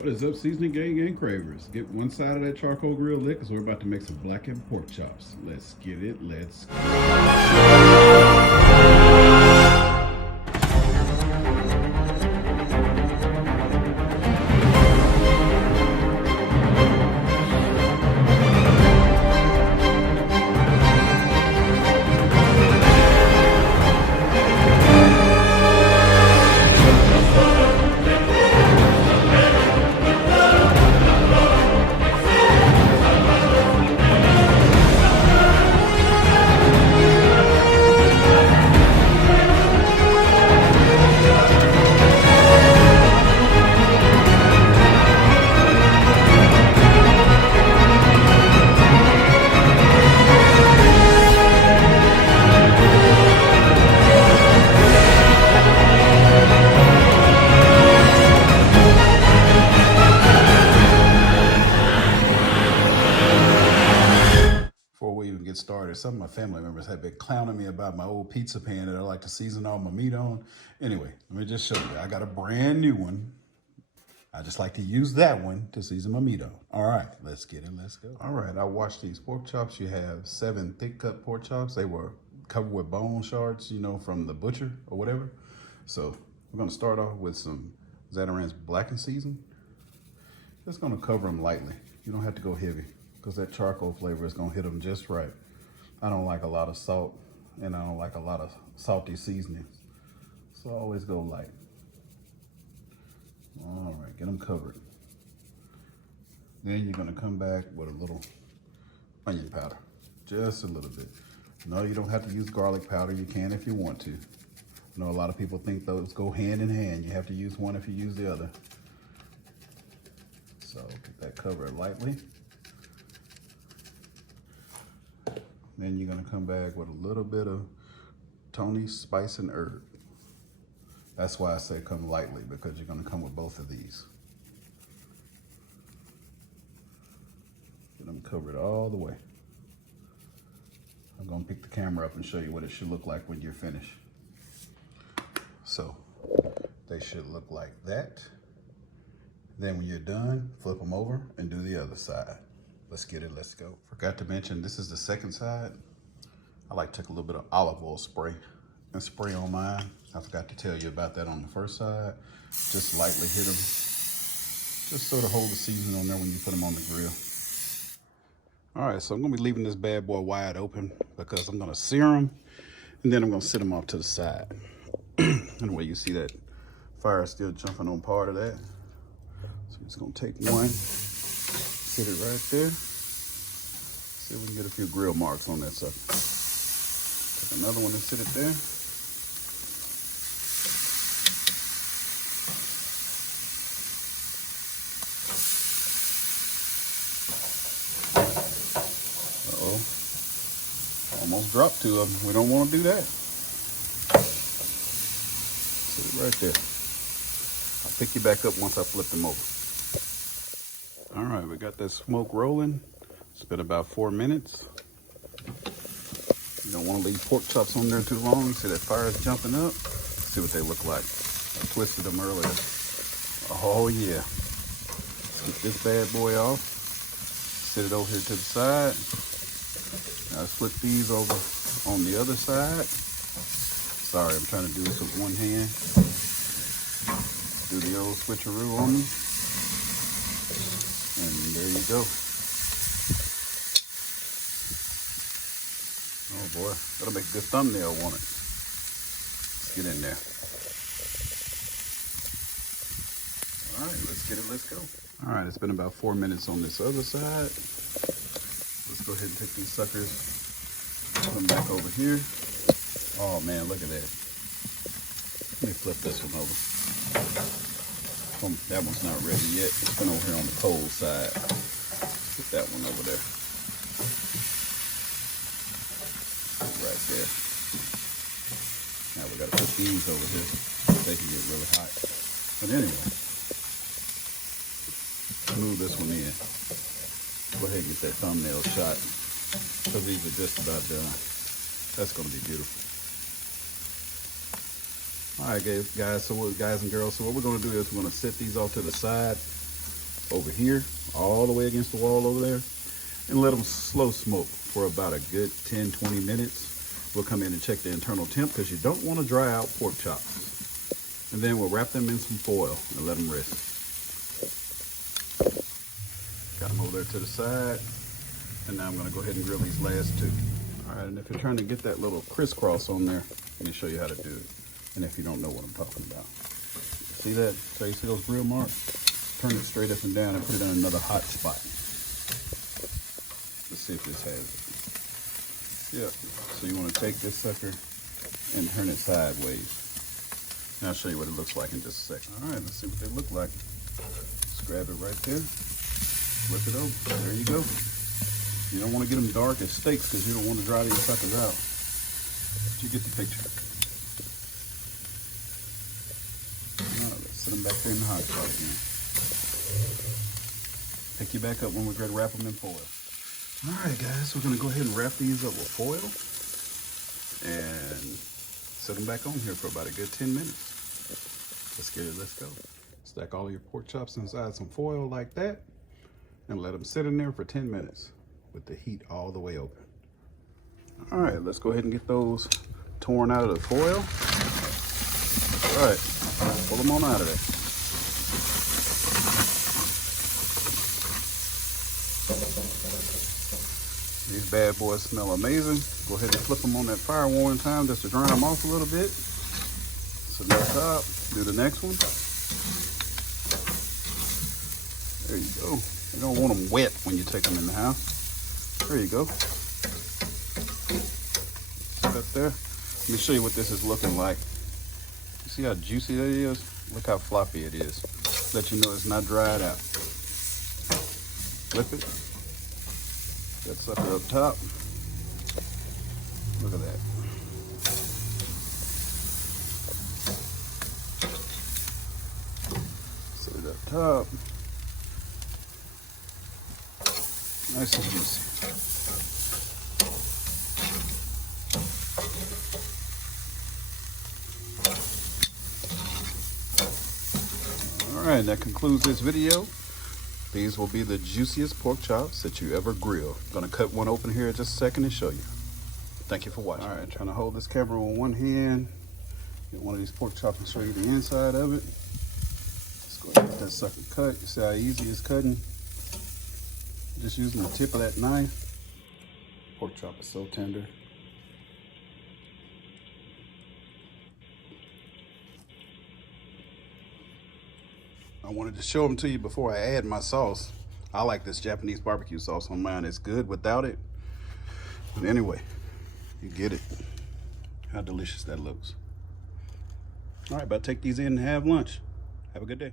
What is up, seasoning gang and cravers? Get one side of that charcoal grill lit because we're about to make some blackened pork chops. Let's get it. Let's Before we even get started, some of my family members have been clowning me about my old pizza pan that I like to season all my meat on. Anyway, let me just show you. I got a brand new one. I just like to use that one to season my meat on. All right, let's get it. Let's go. All right, I washed these pork chops. You have 7 thick cut pork chops. They were covered with bone shards, you know, from the butcher or whatever. So we're gonna start off with some Zatarain's blackened season. Just gonna cover them lightly. You don't have to go heavy because that charcoal flavor is gonna hit them just right. I don't like a lot of salt and I don't like a lot of salty seasonings. So I always go light. All right, get them covered. Then you're gonna come back with a little onion powder, just a little bit. No, you don't have to use garlic powder. You can if you want to. I know a lot of people think those go hand in hand. You have to use one if you use the other. So get that covered lightly. Then you're gonna come back with a little bit of Tony's spice and herb. That's why I say come lightly, because you're gonna come with both of these. Get them covered all the way. I'm gonna pick the camera up and show you what it should look like when you're finished. So they should look like that. Then when you're done, flip them over and do the other side. Let's get it, let's go. Forgot to mention, this is the second side. I like to take a little bit of olive oil spray and spray on mine. I forgot to tell you about that on the first side. Just lightly hit them. Just sort of hold the seasoning on there when you put them on the grill. All right, so I'm gonna be leaving this bad boy wide open because I'm gonna sear them and then I'm gonna sit them off to the side. Anyway, you see that fire is still jumping on part of that. So I'm just gonna take one, sit it right there. See if we can get a few grill marks on that sucker. Take another one and sit it there. Uh-oh. Almost dropped 2 of them. We don't want to do that. Sit it right there. I'll pick you back up once I flip them over. All right, we got that smoke rolling. It's been about 4 minutes. You don't want to leave pork chops on there too long. See that fire is jumping up? See what they look like. I twisted them earlier. Oh yeah. Let's get this bad boy off. Sit it over here to the side. Now let's flip these over on the other side. Sorry, I'm trying to do this with one hand. Do the old switcheroo on them. And there you go. Oh boy, that'll make a good thumbnail, won't it? Let's get in there. All right, let's get it, let's go. All right, it's been about 4 minutes on this other side. Let's go ahead and take these suckers, put them back over here. Oh man, look at that. Let me flip this one over. That one's not ready yet. It's been over here on the cold side. Put that one over there. Right there. Now we gotta put these over here. They can get really hot. But anyway, move this one in. Go ahead and get that thumbnail shot, because these are just about done. That's gonna be beautiful. All right, guys, guys and girls, so what we're gonna do is we're gonna set these off to the side over here, all the way against the wall over there, and let them slow smoke for about a good 10-20 minutes. We'll come in and check the internal temp because you don't want to dry out pork chops. And then we'll wrap them in some foil and let them rest. Got them over there to the side. And now I'm going to go ahead and grill these last two. All right, and if you're trying to get that little crisscross on there, let me show you how to do it. And if you don't know what I'm talking about. See that? So you see those grill marks? Turn it straight up and down and put it on another hot spot. Let's see if this has it. Yep. So you want to take this sucker and turn it sideways. And I'll show you what it looks like in just a second. All right, let's see what they look like. Just grab it right there. Flip it over. There you go. You don't want to get them dark as steaks because you don't want to dry these suckers out. But you get the picture. All right, let's set them back there in the hot spot again. Pick you back up when we're ready to wrap them in foil. All right, guys, we're going to go ahead and wrap these up with foil and set them back on here for about a good 10 minutes. Let's get it, let's go. Stack all your pork chops inside some foil like that and let them sit in there for 10 minutes. With the heat all the way open. All right, let's go ahead and get those torn out of the foil. All right, pull them on out of there. These bad boys smell amazing. Go ahead and flip them on that fire one time just to dry them off a little bit. So the top, do the next one. There you go. You don't want them wet when you take them in the house. There you go. Right there. Let me show you what this is looking like. You see how juicy that is? Look how floppy it is. Let you know it's not dried out. Flip it. That sucker up top. Look at that. Set it up top. Nice and juicy. All right, that concludes this video. These will be the juiciest pork chops that you ever grill. Gonna cut one open here in just a second and show you. Thank you for watching. All right, trying to hold this camera with one hand. Get one of these pork chops and show you the inside of it. Let's go ahead and get that sucker cut. You see how easy it's cutting? Just using the tip of that knife. Pork chop is so tender. I wanted to show them to you before I add my sauce. I like this Japanese barbecue sauce on mine. It's good without it. But anyway, you get it. How delicious that looks. All right, about to take these in and have lunch. Have a good day.